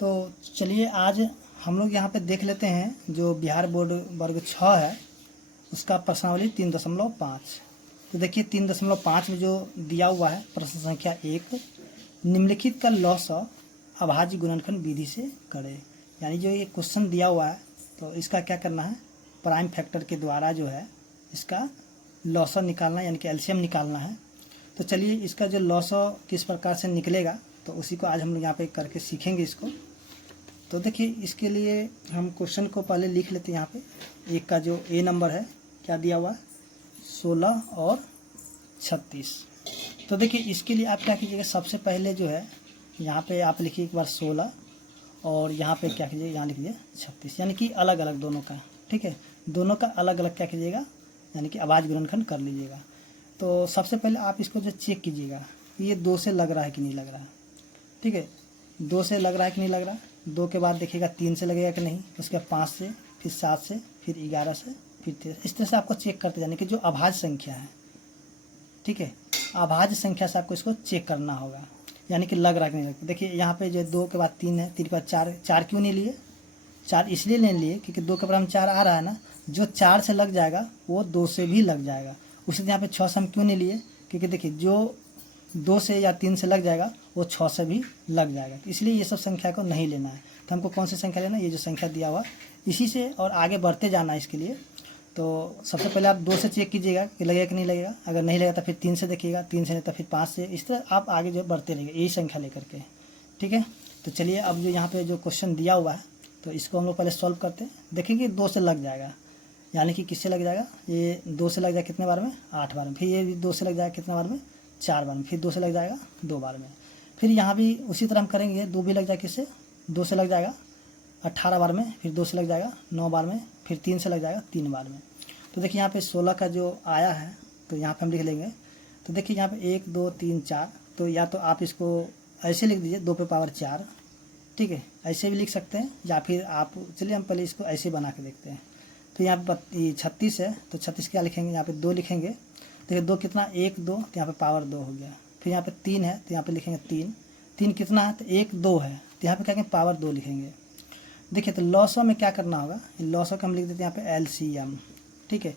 तो चलिए आज हम लोग यहाँ पे देख लेते हैं जो बिहार बोर्ड वर्ग 6 है उसका प्रश्नावली 3.5। तो देखिए 3.5 में जो दिया हुआ है प्रश्न संख्या 1, निम्नलिखित का लॉस अभाज्य गुणनखंड विधि से करें। यानी जो ये क्वेश्चन दिया हुआ है तो इसका क्या करना है, प्राइम फैक्टर के द्वारा जो है इसका लॉस निकालना यानी कि एलसीएम निकालना है। तो चलिए इसका जो लॉस किस प्रकार से निकलेगा तो उसी को आज हम लोग यहाँ पे करके सीखेंगे इसको। तो देखिए इसके लिए हम क्वेश्चन को पहले लिख लेते हैं। यहाँ पे एक का जो ए नंबर है क्या दिया हुआ है 16 और 36। तो देखिए इसके लिए आप क्या कीजिएगा, सबसे पहले जो है यहाँ पे आप लिखिए एक बार 16 और यहाँ पे क्या कीजिए यहाँ लिख लीजिए 36, यानी कि अलग अलग दोनों का, ठीक है, दोनों का अलग अलग क्या कीजिएगा यानी कि अभाज्य गुणनखंड कर लीजिएगा। तो सबसे पहले आप इसको जो चेक कीजिएगा कि ये 2 से लग रहा है कि नहीं लग रहा है, ठीक है, 2 से लग रहा है कि नहीं लग रहा, 2 के बाद देखिएगा 3 से लगेगा कि नहीं, उसके बाद 5 से, फिर 7 से, फिर 11 से, फिर 13। इस तरह से आपको चेक करते जाने कि जो अभाज्य संख्या है, ठीक है, अभाज्य संख्या से आपको इसको चेक करना होगा यानी कि लग रहा है कि नहीं लग। देखिए यहाँ पे जो 2 के बाद 3 है, 3 के बाद 4, 4 क्यों नहीं लिए, 4 इसलिए नहीं लिए क्योंकि 2 के बाद 4 आ रहा है ना, जो 4 से लग जाएगा वो 2 से भी लग जाएगा। उसी यहाँ पे 6 से हम क्यों नहीं लिए, क्योंकि देखिए जो 2 से या 3 से लग जाएगा वो 6 से भी लग जाएगा, इसलिए ये सब संख्या को नहीं लेना है। तो हमको कौन सी संख्या लेना है, ये जो संख्या दिया हुआ इसी से और आगे बढ़ते जाना है इसके लिए। तो सबसे पहले आप 2 से चेक कीजिएगा कि लगेगा कि नहीं लगेगा, अगर नहीं लगेगा तो फिर 3 से देखिएगा, 3 से नहीं तो फिर 5 से, इस तरह आप आगे जो बढ़ते रहेंगे यही संख्या लेकर के, ठीक है। तो चलिए अब जो यहाँ पे जो क्वेश्चन दिया हुआ है तो इसको हम लोग पहले सॉल्व करते हैं। देखेंगे 2 से लग जाएगा यानी कि किससे लग जाएगा, ये 2 से लग जाएगा कितने बार में, 8 बार में, फिर ये भी 2 से लग जाएगा कितने बार में, 4 बार में, फिर 2 से लग जाएगा 2 बार में, फिर यहाँ भी उसी तरह हम करेंगे, 2 भी लग जाएगा किससे, 2 से लग जाएगा 18 बार में, फिर 2 से लग जाएगा 9 बार में, फिर 3 से लग जाएगा 3 बार में। तो देखिए यहाँ पे 16 का जो आया है तो यहाँ पे हम लिख लेंगे। तो देखिए यहाँ पे 1 2 3 4, तो या तो आप इसको ऐसे लिख दीजिए 2 पे पावर 4, ठीक है, ऐसे भी लिख सकते हैं, या फिर आप चलिए हम पहले इसको ऐसे बना के देखते हैं। तो यहाँ पे 36 है तो 36 क्या लिखेंगे, यहाँ पे 2 लिखेंगे। देखिए 2 कितना, 1 2, तो यहाँ पे पावर 2 हो गया। फिर यहाँ पे 3 है तो यहाँ पे लिखेंगे 3, 3 कितना है तो 1 2 है तो यहाँ पे क्या करेंगे पावर 2 लिखेंगे। देखिए तो लॉसो में क्या करना होगा, लॉसो का हम लिख देते हैं यहाँ पे एलसीएम, ठीक है।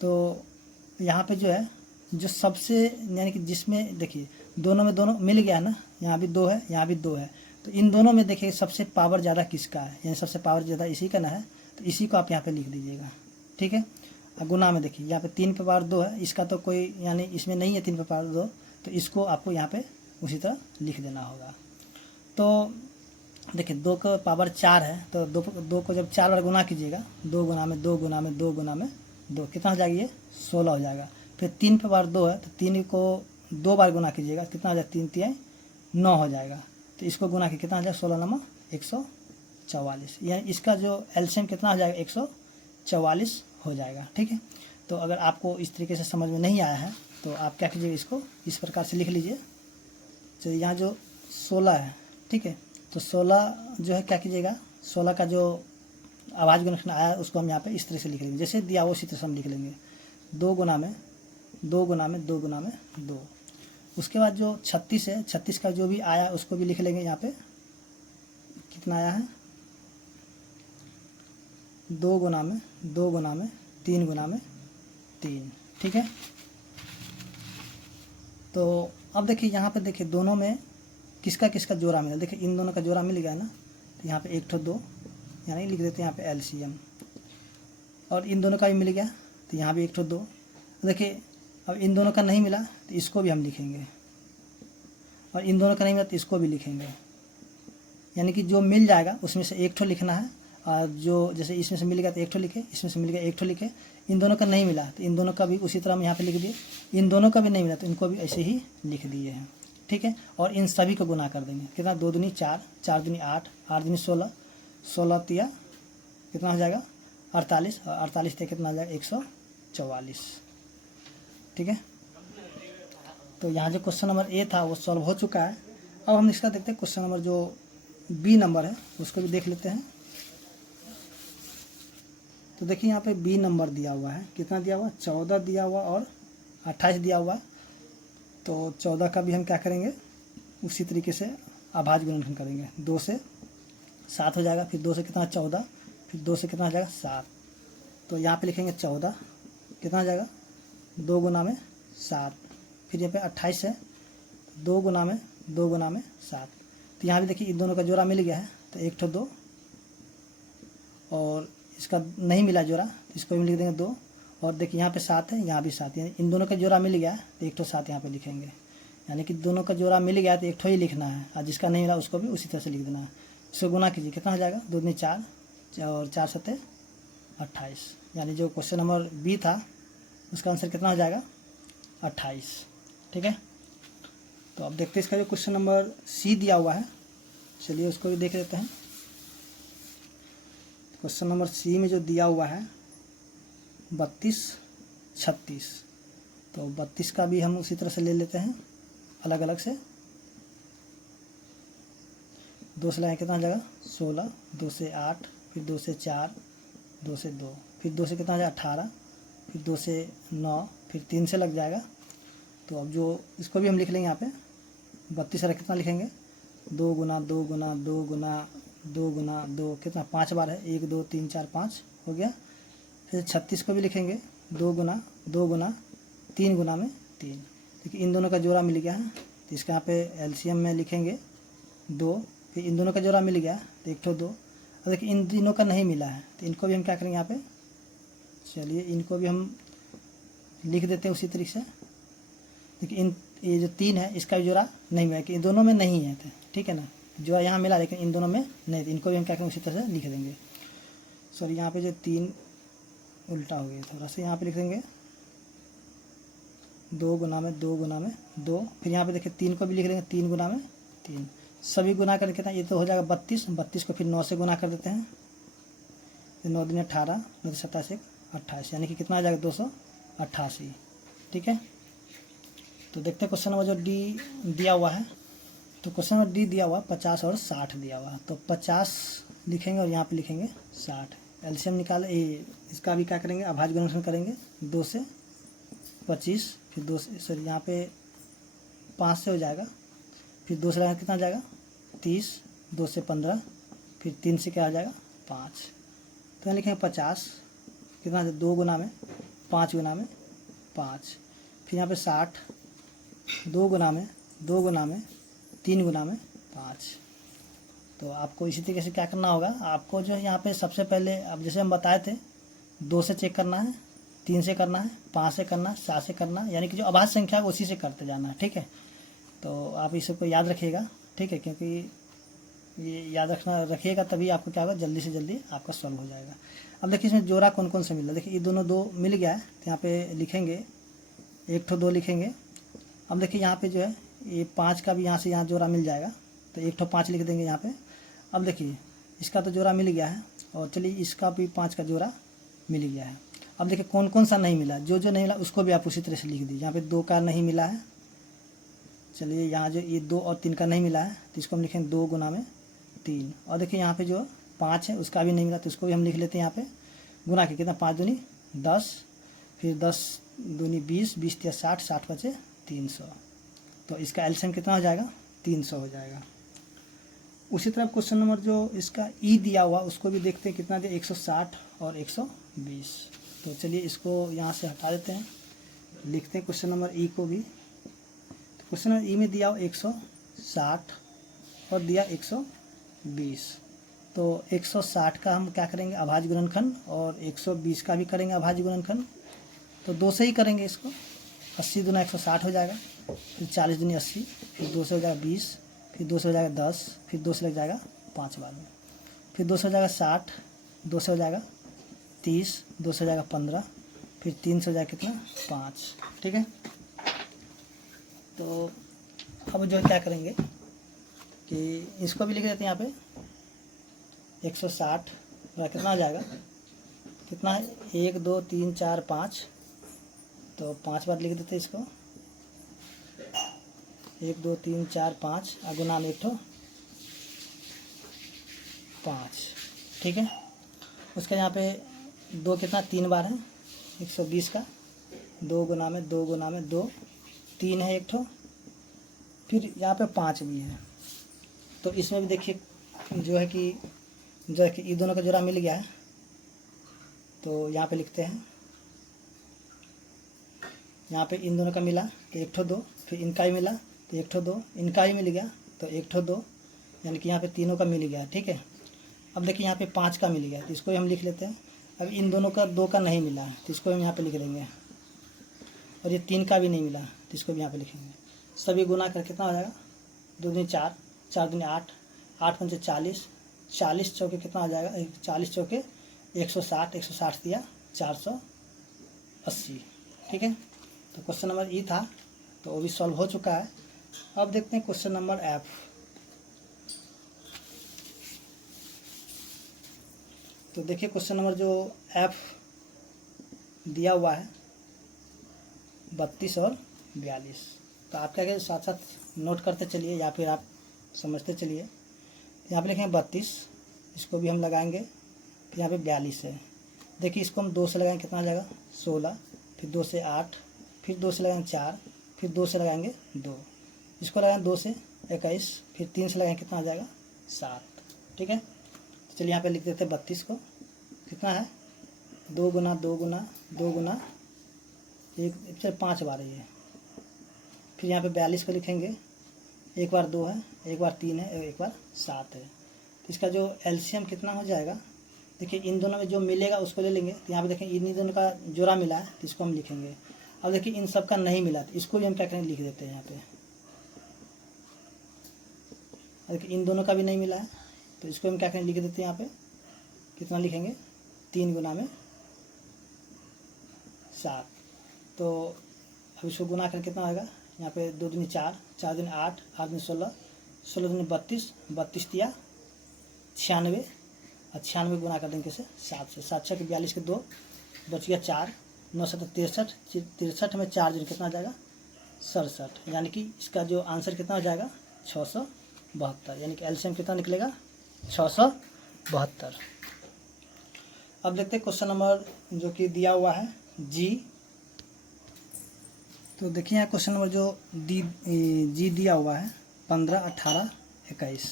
तो यहाँ पे जो है जो सबसे यानी कि जिसमें देखिए दोनों में दोनों मिल गया ना, यहाँ भी 2 है यहाँ भी 2 है, तो इन दोनों में देखिए सबसे पावर ज़्यादा किसका है, यानी सबसे पावर ज़्यादा इसी का ना है, तो इसी को आप यहाँ पे लिख दीजिएगा, ठीक है। और गुना में देखिए यहाँ पे 3 पे पावर 2 है, इसका तो कोई यानी इसमें नहीं है 3 पे पावर 2, तो इसको आपको यहाँ पे उसी तरह लिख देना होगा। तो देखिए 2 का पावर 4 है तो 2 को जब 4 बार गुना कीजिएगा, 2 गुना में 2 गुना में 2 गुना में 2 कितना हो जाएगा, ये 16 हो जाएगा। फिर 3 पे पावर 2 है तो 3 को 2 बार गुना कीजिएगा, कितना हो जाएगा, 3 3 9 हो जाएगा। तो इसको गुना के कितना हो जाएगा, 16 9 144, यानी इसका जो एलसीएम कितना हो जाएगा 144 हो जाएगा, ठीक है। तो अगर आपको इस तरीके से समझ में नहीं आया है तो आप क्या कीजिएगा, इसको इस प्रकार से लिख लीजिए। तो यहाँ जो 16 है, ठीक है, तो 16 जो है क्या कीजिएगा, 16 का जो अभाज्य गुणनखंड आया उसको हम यहाँ पे इस तरह से लिख लेंगे, जैसे दिया हो उसी तरह से हम लिख लेंगे, 2 गुना में 2 गुना में 2 गुना में 2। उसके बाद जो 36 है, 36 का जो भी आया उसको भी लिख लेंगे, यहाँ पे कितना आया है, 2 गुना में 2 गुना में 3 गुना में 3, ठीक है। तो अब देखिए यहाँ पे देखिए दोनों में किसका किसका जोड़ा मिला, देखिए इन दोनों का जोड़ा मिल गया ना, तो यहाँ पे 1 ठो 2 यानी लिख देते हैं यहाँ पे एलसीएम, और इन दोनों का भी मिल गया तो यहाँ भी 1 ठो 2। देखिए अब इन दोनों का नहीं मिला तो इसको भी हम लिखेंगे, और इन दोनों का नहीं मिला तो इसको भी लिखेंगे, यानी कि जो मिल जाएगा उसमें से 1 ठो लिखना है, और जो जैसे इसमें से मिल गया तो 1 ठो लिखे, इसमें से मिल गया 1 ठो लिखे। इन दोनों का नहीं मिला तो इन दोनों का भी उसी तरह हम यहाँ पे लिख दिए, इन दोनों का भी नहीं मिला तो इनको भी ऐसे ही लिख दिए हैं, ठीक है। और इन सभी को गुना कर देंगे, कितना 2 दूनी 4, 4 दूनी 8, 8 दूनी 16, 16 तिया कितना हो जाएगा 48, और 48 तिया कितना हो जाएगा 144, ठीक है। तो यहाँ जो क्वेश्चन नंबर ए था वो सॉल्व हो चुका है। अब हम इसका देखते हैं क्वेश्चन नंबर जो बी नंबर है उसको भी देख लेते हैं। तो देखिए यहाँ पे बी नंबर दिया हुआ है, कितना दिया हुआ, 14 दिया हुआ और 28 दिया हुआ। तो 14 का भी हम क्या करेंगे, उसी तरीके से अभाज्य गुणनखंड करेंगे, 2 से 7 हो जाएगा, फिर 2 से कितना 14, फिर 2 से कितना हो जाएगा 7। तो यहाँ पे लिखेंगे 14, कितना हो जाएगा 2 गुना में 7, फिर यहाँ पे 28 है, 2 गुना में 2 गुना में 7। तो यहाँ भी देखिए इन दोनों का जोड़ा मिल गया है, तो 1 ठो 2, और इसका नहीं मिला जोड़ा तो इसको भी लिख देंगे 2। और देखिए यहाँ पे 7 है, यहाँ भी 7, यानी इन दोनों का जोड़ा मिल गया है तो 1 ठो 7 यहाँ पे लिखेंगे, यानी कि दोनों का जोड़ा मिल गया तो 1 ठो ही लिखना है, और जिसका नहीं मिला उसको भी उसी तरह से लिख देना है। इसको गुना कीजिए, कितना हो जाएगा 2 दूनी 4 और 4 सत्ते 28, यानी जो क्वेश्चन नंबर बी था उसका आंसर कितना हो जाएगा 28। ठीक है, तो अब देखते हैं इसका जो क्वेश्चन नंबर सी दिया हुआ है, चलिए उसको भी देख लेते हैं। क्वेश्चन नंबर सी में जो दिया हुआ है 32, 36, तो 32 का भी हम उसी तरह से ले लेते हैं अलग अलग से। 2 से लगाएं कितना हो जाएगा 16, 2 से 8, फिर 2 से 4, 2 से 2, फिर 2 से कितना हो जाएगा 18, फिर 2 से 9, फिर 3 से लग जाएगा। तो अब जो इसको भी हम लिख लेंगे यहाँ पे 32 से कितना लिखेंगे 2 गुना 2 गुना 2 गुना 2 गुना 2, कितना 5 बार है, 1 2 3 4 5 हो गया। फिर 36 को भी लिखेंगे 2 गुना 2 गुना 3 गुना में 3, देखिए इन दोनों का जोड़ा मिल गया है तो इसका यहाँ पे एलसीएम में लिखेंगे 2, फिर इन दोनों का जोड़ा मिल गया तो 1 ठो 2। और देखिए इन तीनों का नहीं मिला है तो इनको भी हम क्या करेंगे यहाँ पे, चलिए इनको भी हम लिख देते हैं उसी तरीके से। देखिए ये जो 3 है इसका भी जोड़ा नहीं मिला, कि इन दोनों में नहीं है, ठीक है ना, जोड़ा यहाँ मिला लेकिन इन दोनों में नहीं, तो इनको भी हम क्या करेंगे उसी तरह से लिख देंगे। सॉरी यहाँ पे जो 3 उल्टा हो गया थोड़ा सा, यहाँ पे लिख देंगे 2 गुना में 2 गुना में 2, फिर यहाँ पे देखिए 3 को भी लिख देंगे 3 गुना में 3, सभी गुना करके कितना, ये तो हो जाएगा 32, 32 को फिर 9 से गुना कर देते हैं, 9 दूनी 18, 9 27 28, यानी कि कितना आ जाएगा 288। ठीक है, तो देखते हैं क्वेश्चन नंबर जो डी दिया हुआ है, तो क्वेश्चन नंबर डी दिया हुआ 50 और 60 दिया हुआ है, तो 50 लिखेंगे और यहाँ पे लिखेंगे 60। एलसीएम निकाले, इसका भी क्या करेंगे अभाज्य गुणनखंड करेंगे, 2 से 25, फिर 2 से सॉरी यहाँ पे 5 से हो जाएगा, फिर 2 से लगाएंगे कितना आ जाएगा 30, 2 से 15, फिर 3 से क्या आ जाएगा 5, तो यहाँ लिखेंगे 50, कितना 2 गुना में 5 गुना में 5, फिर यहाँ पे 60, 2 गुना में 2 गुना में 3 गुना में 5। तो आपको इसी तरीके से क्या करना होगा, आपको जो है यहाँ पे सबसे पहले अब जैसे हम बताए थे 2 से चेक करना है, 3 से करना है, 5 से करना है, 7 से करना है, यानी कि जो अभाज्य संख्या है उसी से करते जाना है। ठीक है, तो आप इस सबको याद रखिएगा, ठीक है, क्योंकि ये याद रखिएगा तभी आपको क्या होगा जल्दी से जल्दी आपका सॉल्व हो जाएगा। अब देखिए इसमें जोड़ा कौन कौन सा मिल रहा है, देखिए ये दोनों 2 मिल गया है तो यहाँ पे लिखेंगे 1 ठो 2 लिखेंगे। अब देखिए यहाँ पे जो है ये 5 का भी यहाँ से यहाँ जोड़ा मिल जाएगा तो 1 ठो 5 लिख देंगे यहाँ पे। अब देखिए इसका तो जोड़ा मिल गया है, और चलिए इसका भी 5 का जोड़ा मिल गया है। अब देखिए कौन कौन सा नहीं मिला, जो नहीं मिला उसको भी आप उसी तरह से लिख दीजिए। यहाँ पे 2 का नहीं मिला है, चलिए यहाँ जो ये 2 और 3 का नहीं मिला है तो इसको हम लिखेंगे 2 गुना में 3। और देखिए यहाँ पे जो 5 है उसका भी नहीं मिला तो उसको भी हम लिख लेते हैं यहाँ पे गुना के, कितना 5 दूनी 10, फिर 10 दूनी 20, 20 या 60, 60 बचे 300, तो इसका एलसीएम कितना हो जाएगा 300 हो जाएगा। उसी तरह क्वेश्चन नंबर जो इसका ई दिया हुआ उसको भी देखते हैं कितना दिया 160 और 120। तो चलिए इसको यहाँ से हटा देते हैं, लिखते हैं क्वेश्चन नंबर ई को भी। तो क्वेश्चन नंबर ई में दिया हुआ 160 और दिया 120, तो 160 का हम क्या करेंगे अभाज्य गुणनखंड, और 120 का भी करेंगे अभाज्य गुणनखंड, तो 2 से ही करेंगे इसको। 80 दूना 160 हो जाएगा, फिर 40 दूनी 80, फिर 2 से हो जाएगा 20, फिर 2 से हो जाएगा 10, फिर 2 से लग जाएगा 5 बार में, फिर 2 से हो जाएगा 60, 2 से हो जाएगा 30, 2 से हो जाएगा 15, फिर 3 से हो जाएगा कितना 5। ठीक है, तो अब जो है क्या करेंगे कि इसको भी लिख देते हैं यहाँ पे 160 कितना आ जाएगा, कितना है 1 2 3 4 5, तो 5 बार लिख देते हैं इसको, 1 2 3 4 5 गुना में 1 ठो 5। ठीक है, उसका यहाँ पे 2 कितना 3 बार है 120 का, 2 गुना में 2 गुना में 2, 3 है 1 ठो, फिर यहाँ पे 5 भी है। तो इसमें भी देखिए जो है कि जो कि ये दोनों का जोड़ा मिल गया है, तो यहाँ पे लिखते हैं, यहाँ पे इन दोनों का मिला तो 1 ठो 2, फिर इनका ही मिला तो 1 ठो 2, इनका ही मिल गया तो 1 ठो 2, यानी कि यहाँ पे तीनों का मिल गया। ठीक है, अब देखिए यहाँ पे 5 का मिल गया तो इसको हम लिख लेते हैं। अब इन दोनों का 2 का नहीं मिला तो इसको हम यहाँ पे लिख देंगे, और ये 3 का भी नहीं मिला तो इसको भी यहाँ पे लिखेंगे। सभी गुना कर कितना हो जाएगा, 2 दूनी 4, 4 दूनी 8, 8 पंचे 40, 40 चौके कितना हो जाएगा, 40 चौके 160, 160 दिया 480। ठीक है, तो क्वेश्चन नंबर ई था, तो वो भी सॉल्व हो चुका है। अब देखते हैं क्वेश्चन नंबर एफ। तो देखिए क्वेश्चन नंबर जो एफ दिया हुआ है 32 और 42, तो आप क्या करें, साथ साथ नोट करते चलिए या फिर आप समझते चलिए। यहाँ पे लिखेंगे 32, इसको भी हम लगाएंगे, फिर यहाँ पे 42 है। देखिए इसको हम 2 से लगाएंगे कितना आ जाएगा 16, फिर 2 से 8, फिर 2 से लगाएंगे 4, फिर 2 से लगाएंगे 2, इसको लगाएंगे 2 से 21, फिर 3 से लगाएंगे कितना आ जाएगा 7। ठीक है, तो चलिए यहाँ पे लिख देते हैं 32 को, कितना है 2 गुना 2 गुना 2 गुना 1, चल 5 बार है। फिर यहाँ पे 42 को लिखेंगे, एक बार 2 है, एक बार 3 है, एक बार 7 है। तो इसका जो एलसीएम कितना हो जाएगा, देखिए इन दोनों में जो मिलेगा उसको ले लेंगे। तो यहाँ पे देखें इन दोनों का जोड़ा मिला है तो इसको हम लिखेंगे। अब देखिए इन सब का नहीं मिला तो इसको भी हम क्या करेंगे, लिख देते हैं यहाँ पे। देखिए इन दोनों का भी नहीं मिला है तो इसको हम क्या करेंगे, लिख देते हैं यहाँ पे। कितना लिखेंगे, 3 गुना में 7। तो अब इसको गुना करके कितना आएगा, यहाँ पे 2 दूनी 4, 4 दूनी 8, 8 दूनी 16, 16 दूनी 32, 32 दिया 96, और 96 गुना कर देंगे कैसे 7 से, 7 6 के 42 के 2, बच गया 4, 9 7 63, 63 में 4 जो कितना आ जाएगा 67, यानी कि इसका जो आंसर कितना हो जाएगा 672, यानी कि एलसीएम कितना निकलेगा 672। अब देखते हैं क्वेश्चन नंबर जो कि दिया हुआ है जी। तो देखिए यहाँ क्वेश्चन नंबर जो जी दिया हुआ है 15, 18, 21,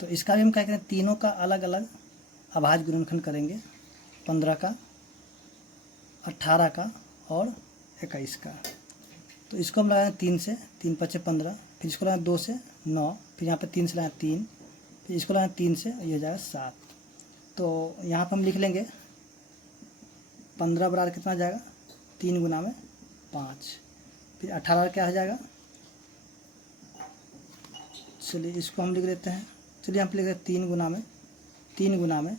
तो इसका भी हम क्या करें, तीनों का अलग अलग अभाज्य गुणनखंड करेंगे, 15 का, 18 का और 21 का। तो इसको हम लगाएंगे 3 से, 3 5 15, फिर इसको लगाएंगे 2 से 9, फिर यहाँ पे 3 से लगाएंगे 3, फिर इसको लगाएंगे 3 से, ये हो जाएगा 7। तो यहाँ पर हम लिख लेंगे 15 बराबर कितना आ जाएगा 3 गुना में 5, फिर 18 क्या हो जाएगा, चलिए इसको हम लिख देते हैं, चलिए हम लिख देते हैं 3 गुना में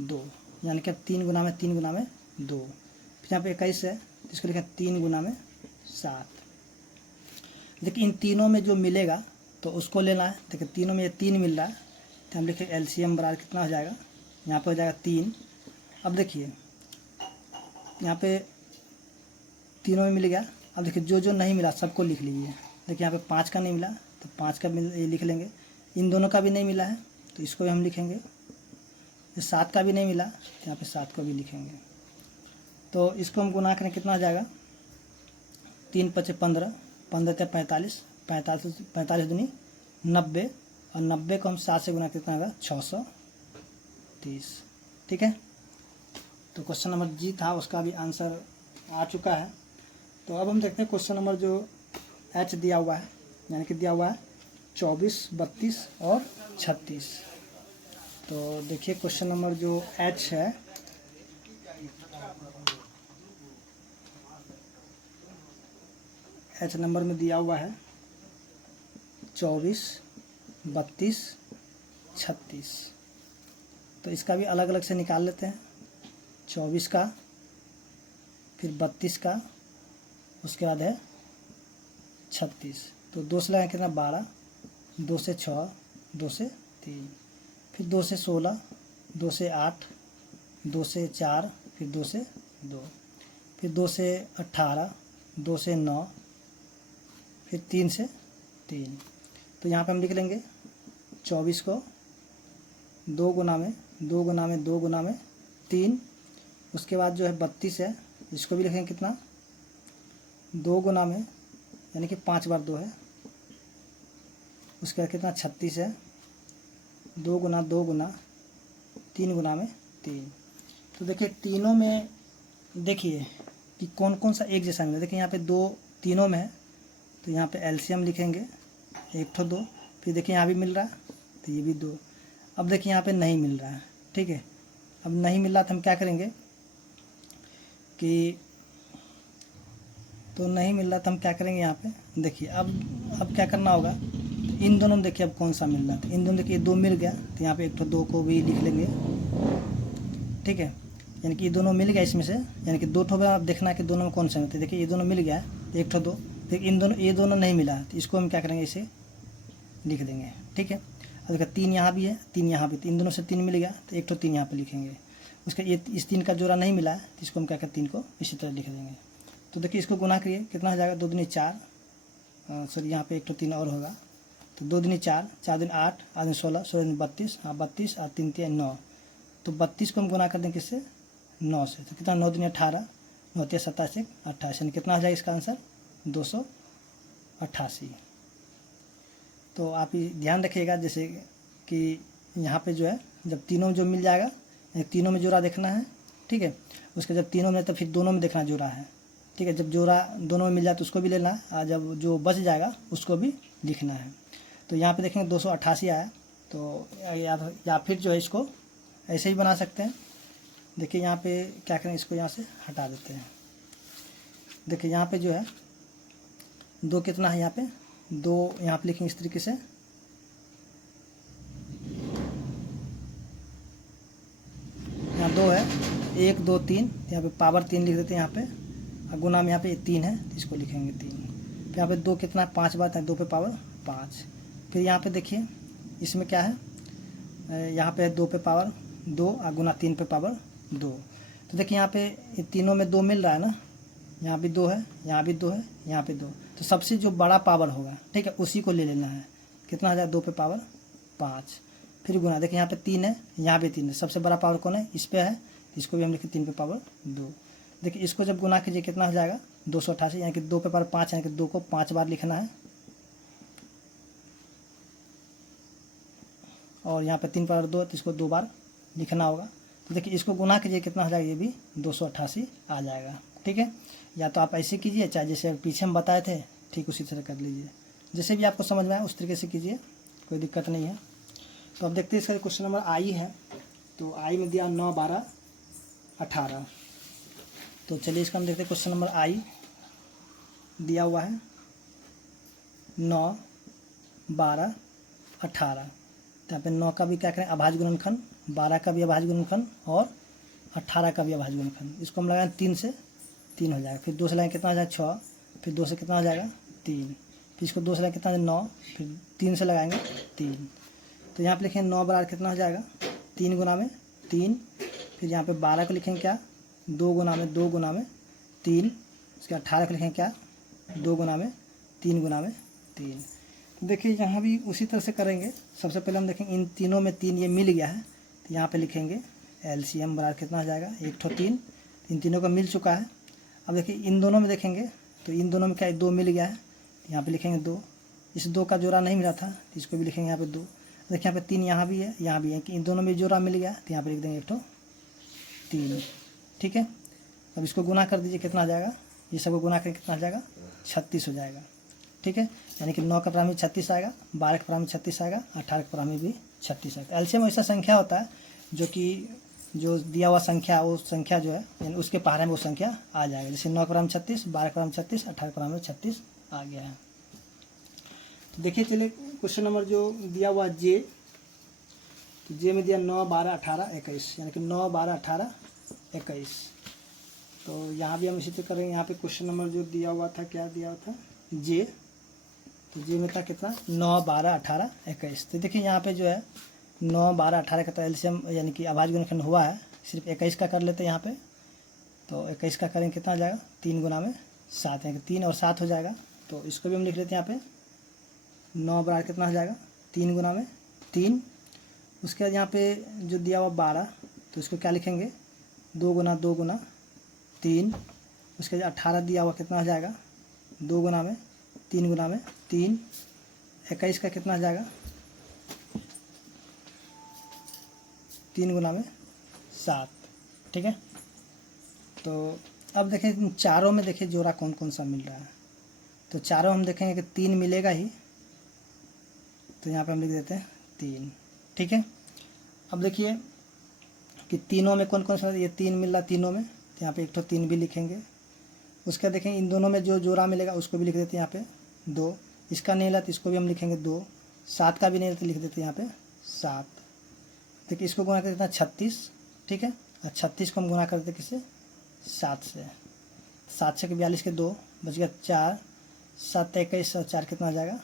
2, यानी कि अब 3 गुना में 3 गुना में 2, फिर यहाँ पे 21 है तो इसको लिखें 3 गुना में 7। देखिए इन तीनों में जो मिलेगा तो उसको लेना है। देखिए तीनों में ये 3 मिल रहा है तो हम लिखें एलसीएम बराबर कितना हो जाएगा, यहाँ पे हो जाएगा 3। अब देखिए यहाँ पे तीनों में मिल गया। अब देखिए जो जो नहीं मिला सबको लिख लीजिए। देखिए यहाँ पे 5 का नहीं मिला तो 5 का ये लिख लेंगे। इन दोनों का भी नहीं मिला है तो इसको भी हम लिखेंगे। ये 7 का भी नहीं मिला तो यहाँ पे 7 को भी लिखेंगे। तो इसको हम गुना करें कितना आ जाएगा, 3 5 15, 15 45, 45 दूनी 90, और 90 को हम 7 से गुना कितना होगा 630। ठीक है, तो क्वेश्चन नंबर जी था उसका भी आंसर आ चुका है। तो अब हम देखते हैं क्वेश्चन नंबर जो एच दिया हुआ है, यानी कि दिया हुआ है 24, 32 और 36। तो देखिए क्वेश्चन नंबर जो एच है, एच नंबर में दिया हुआ है 24, 32, 36। तो इसका भी अलग अलग से निकाल लेते हैं। 24 का, फिर 32 का, उसके बाद है 36। तो 2 से लगाएं कितना 12, 2 से 6, 2 से 3, फिर 2 से 16, 2 से 8, 2 से 4, फिर 2 से 2, फिर 2 से 18, 2 से 9, फिर 3 से 3। तो यहाँ पे हम लिख लेंगे 24 को 2 गुना में 2 गुना में 2 गुना में 3। उसके बाद जो है 32 है, इसको भी लिखेंगे कितना 2 गुना में, यानी कि 5 बार 2 है। उसके बाद कितना 36 है, 2 गुना 2 गुना 3 गुना में 3। तो देखिए तीनों में देखिए कि कौन कौन सा एक जैसा मिला। देखिए यहाँ पे 2 तीनों में है, तो यहाँ पे एलसीएम लिखेंगे 1 ठो 2। फिर देखिए यहाँ भी मिल रहा है तो ये भी 2। अब देखिए यहाँ पे नहीं मिल रहा है, ठीक है। अब नहीं मिल रहा तो हम क्या करेंगे कि तो नहीं मिल रहा तो हम क्या करेंगे यहाँ पे देखिए अब क्या करना होगा। तो इन दोनों में देखिए अब कौन सा मिल रहा है। तो इन दोनों देखिए 2 मिल गया, तो यहाँ पे 1 ठो 2 को भी लिख लेंगे, ठीक है। यानी कि ये दोनों मिल गया इसमें से, यानी कि 2 ठो में आप देखना है कि दोनों में कौन सा मिलता है। देखिए ये दोनों मिल गया है 1 ठो 2, फिर ये दोनों नहीं मिला, तो इसको हम क्या करेंगे इसे लिख देंगे, ठीक है। अब देखिए 3 यहाँ भी है 3 यहाँ भी, इन दोनों से 3 मिल गया तो 1 ठो 3 यहाँ पे लिखेंगे। उसका ये इस 3 का जोड़ा नहीं मिला है तो इसको हम क्या करें 3 को इसी तरह लिख देंगे। तो देखिए इसको गुना करिए कितना हो जाएगा, 2 दूनी 4, सॉरी यहाँ पे 1 ठो 3 और होगा, तो 2 दूनी 4, 4 दिन 8, 8 दिन 16, 16 दिन 32, हाँ 32 और 3 3 9। तो 32 को हम गुना कर देंगे किससे 9 से, तो कितना 9 दिन 18, 9 3 27 28, यानी कितना हो जाएगा इसका आंसर 288। तो आप ये ध्यान रखिएगा जैसे कि यहाँ पे जो है जब तीनों जो मिल जाएगा, तीनों में जोड़ा देखना है, ठीक है। उसके जब तीनों में तो फिर दोनों में देखना जोड़ा है, ठीक है। जब जोड़ा दोनों में मिल जाए तो उसको भी लेना है, और जब जो बच जाएगा उसको भी लिखना है। तो यहाँ पे देखेंगे 288 आया, तो या फिर जो है इसको ऐसे ही बना सकते हैं। देखिए यहाँ पे क्या करें, इसको यहाँ से हटा देते हैं। देखिए यहाँ पे जो है 2 कितना है, यहाँ पे 2 यहाँ पे लिखेंगे इस तरीके से, यहाँ 2 है 1 2 3, यहाँ पे पावर 3 लिख देते हैं यहाँ पे, और गुना में यहाँ पे 3 है तो इसको लिखेंगे 3। फिर यहाँ पे 2 कितना है 5 बार है, 2 पे पावर 5। फिर यहाँ पे देखिए इसमें क्या है, यहाँ पे 2 पे पावर 2 और गुना 3 पे पावर 2। तो देखिए यहाँ पे तीनों में 2 मिल रहा है ना, यहाँ भी 2 है, यहाँ भी 2 है, यहाँ पे 2। तो सबसे जो बड़ा पावर होगा, ठीक है, उसी को ले लेना है। कितना हो जाएगा 2 पे पावर 5, फिर गुना। देखिए यहाँ पे 3 है, यहाँ भी 3 है, सबसे बड़ा पावर कौन है, इस पे है, इसको भी हम लिखें 3 पे पावर 2। देखिए इसको जब गुना कीजिए कितना हो जाएगा 288, यानी कि 2 पे पावर 5, यानी कि 2 को 5 बार लिखना है, और यहाँ पे 3 पावर 2 तो इसको 2 बार लिखना होगा। तो देखिए इसको गुना कीजिए कितना हो जाएगा, ये भी 288 आ जाएगा, ठीक है। या तो आप ऐसे कीजिए, चाहे जैसे पीछे हम बताए थे ठीक उसी तरह कर लीजिए, जैसे भी आपको समझ में आए उस तरीके से कीजिए, कोई दिक्कत नहीं है। तो अब देखते हैं इसका क्वेश्चन नंबर आई है। तो आई में दिया 9 12 18। तो चलिए इसका हम देखते हैं क्वेश्चन नंबर आई दिया हुआ है 9 12 18। तो यहाँ पे 9 का भी क्या करें अभाज्य गुणनखंड, 12 का भी अभाज्य गुणनखंड और 18 का भी अभाज्य गुणनखंड। इसको हम लगाएं 3 से 3 हो जाएगा, फिर 2 से लगाएंगे कितना हो जाएगा 6, फिर 2 से कितना हो जाएगा 3, फिर इसको 2 से लगाएंगे कितना 9, फिर 3 से लगाएंगे 3। तो यहाँ पे लिखेंगे 9 बराबर कितना हो जाएगा 3 गुना में 3, फिर यहाँ पे 12 को लिखेंगे क्या 2 गुना में 2 गुना में 3, उसके 18 को लिखेंगे क्या 2 गुना में 3 गुना में 3। देखिए यहाँ भी उसी तरह से करेंगे। सबसे पहले हम देखेंगे इन तीनों में 3 ये मिल गया है, तो यहाँ पे लिखेंगे एलसीएम बराबर कितना हो जाएगा 1 ठो 3, इन तीनों का मिल चुका है। अब देखिए इन दोनों में देखेंगे तो इन दोनों में क्या 2 मिल गया है, यहाँ पे लिखेंगे 2, इस 2 का जोड़ा नहीं मिला था तो इसको भी लिखेंगे यहाँ पे 2। देखिए यहाँ पे 3 यहाँ भी है, यहाँ भी है, कि इन दोनों में जोड़ा मिल गया तो यहाँ पे लिख देंगे 1 ठो 3, ठीक है। अब इसको गुना कर दीजिए कितना आ जाएगा, ये सबको गुना करके कितना आ जाएगा 36 हो जाएगा, ठीक है। यानी कि 9 का परामी 36 आएगा, 12 का परामी 36 आएगा, 18 का परामी भी 36 आएगा। एलसीएम ऐसा संख्या होता है जो कि जो दिया हुआ संख्या वो संख्या जो है यानी उसके पहाड़े में वो संख्या आ जाएगा। जैसे 9 का परामी 36, 12 का परामी 36, 18 का परामी 36 आ गया है। तो देखिए चलिए क्वेश्चन नंबर जो दिया हुआ जे, तो जे में दिया 9 12 18 21, यानी कि 9 12 18 21। तो यहाँ भी हम इसी तरह करेंगे। यहाँ पे क्वेश्चन नंबर जो दिया हुआ था क्या दिया हुआ था जे, तो जे में था कितना 9 12 18 21। तो देखिए यहाँ पे जो है 9 12 18 का तो एलसीएम यानी कि अभाज्य गुणनखंड हुआ है, सिर्फ 21 का कर लेते हैं यहाँ पे। तो 21 का करेंगे कितना हो जाएगा 3 गुना में 7, यानी कि 3 और 7 हो जाएगा। तो इसको भी हम लिख लेते हैं यहाँ पे 9 बराबर कितना हो जाएगा 3 गुना में 3। उसके बाद यहाँ पे जो दिया हुआ 12, तो इसको क्या लिखेंगे 2 गुना 2 गुना 3। उसके बाद 18 दिया हुआ कितना हो जाएगा 2 गुना में 3 गुना में 3। 21 का कितना हो जाएगा 3 गुना में 7, ठीक है। तो अब देखें चारों में, देखिए जोड़ा कौन कौन सा मिल रहा है। तो चारों हम देखेंगे कि 3 मिलेगा ही, तो यहाँ पे हम लिख देते हैं 3, ठीक है। अब देखिए कि तीनों में कौन कौन सा, ये 3 मिल रहा तीनों में, तो यहाँ पे एक तो 3 भी लिखेंगे। उसका देखेंगे इन दोनों में जो जोड़ा मिलेगा उसको भी लिख देते हैं यहाँ पे 2, इसका नहीं मिला तो इसको भी हम लिखेंगे 2, 7 का भी नहीं तो लिख देते हैं यहाँ पे 7। देखिए इसको गुना कर देते हैं 36, ठीक है, और 36 को हम गुना कर देते किससे, 7 से। 7 से 42 के 2 बच गया 4, 7 21 और 4 कितना आ जाएगा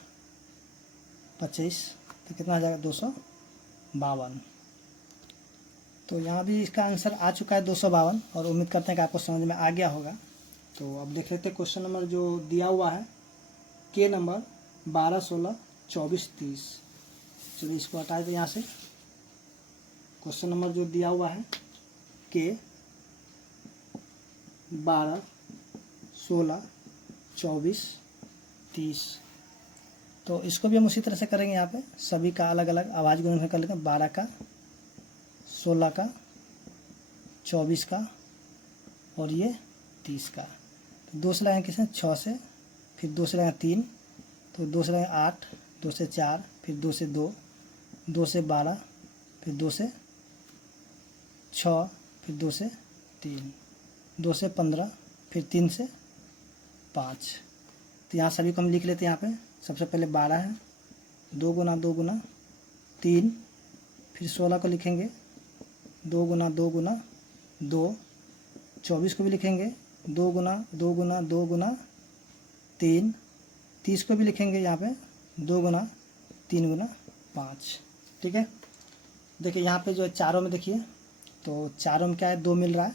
25, तो कितना आ जाएगा 252। तो यहाँ भी इसका आंसर आ चुका है 252, और उम्मीद करते हैं कि आपको समझ में आ गया होगा। तो अब देख लेते हैं क्वेश्चन नंबर जो दिया हुआ है, के नंबर 12, 16, 24, 30। चलिए इसको हटा दें यहाँ से। क्वेश्चन नंबर जो दिया हुआ है के 12, 16, 24, 30, तो इसको भी हम उसी तरह से करेंगे। यहाँ पे सभी का अलग अलग आवाज़ गुणन कर लेते हैं। 12 का, 16 का, 24 का और ये 30 का। तो 2 से लगाएंगे किसमें 6 से, फिर 2 से लगाएंगे 3, तो 2 से लगाएंगे 8, 2 से 4, फिर 2 से 2, 2 से 12, फिर 2 से 6, फिर 2 से 3, 2 से 15, फिर 3 से 5। तो यहाँ सभी को हम लिख लेते हैं। यहाँ पे सबसे पहले 12 है, 2 गुना 2 गुना 3, फिर 16 को लिखेंगे 2 गुना 2 गुना 2, 24 को भी लिखेंगे 2 गुना 2 गुना 2 गुना 3, 30 को भी लिखेंगे यहाँ पे 2 गुना 3 गुना 5, ठीक है। देखिए यहाँ पे जो है चारों में, देखिए तो चारों में क्या है 2 मिल रहा है,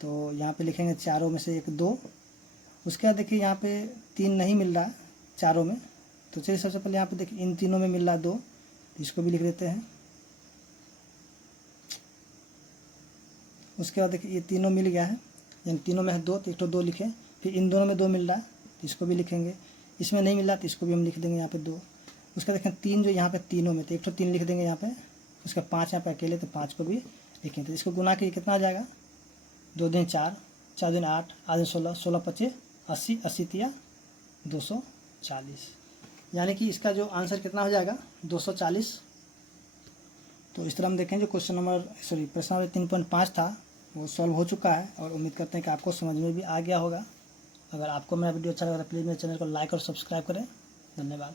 तो यहाँ पे लिखेंगे चारों में से एक 2। उसके बाद देखिए यहाँ पे 3 नहीं मिल रहा है चारों में, तो चलिए सबसे पहले यहाँ पे देखिए इन तीनों में मिल रहा है 2, तो इसको भी लिख देते हैं। उसके बाद देखिए ये तीनों मिल गया है, यानी तीनों में है 2, तो एक तो 2 लिखें। फिर इन दोनों में 2 मिल रहा है, तो इसको भी लिखेंगे। इसमें नहीं मिल रहा तो इसको भी हम लिख देंगे यहाँ पे 2। उसका देखें 3 जो यहाँ पे तीनों में, तो एक तो 3 लिख देंगे यहाँ पे। उसका 5 यहाँ पे अकेले, तो 5 को भी लिखें। तो इसको गुना के कितना आ जाएगा, 2 दिन 4, 4 दिन 8, 8 दिन 16, 16 25 80, 80 तिया 240, यानी कि इसका जो आंसर कितना हो जाएगा 240। तो इस तरह हम देखें जो क्वेश्चन नंबर प्रश्न नंबर 3.5 था वो सॉल्व हो चुका है, और उम्मीद करते हैं कि आपको समझ में भी आ गया होगा। अगर आपको मेरा वीडियो अच्छा लगा तो प्लीज़ मेरे चैनल को लाइक और सब्सक्राइब करें। धन्यवाद।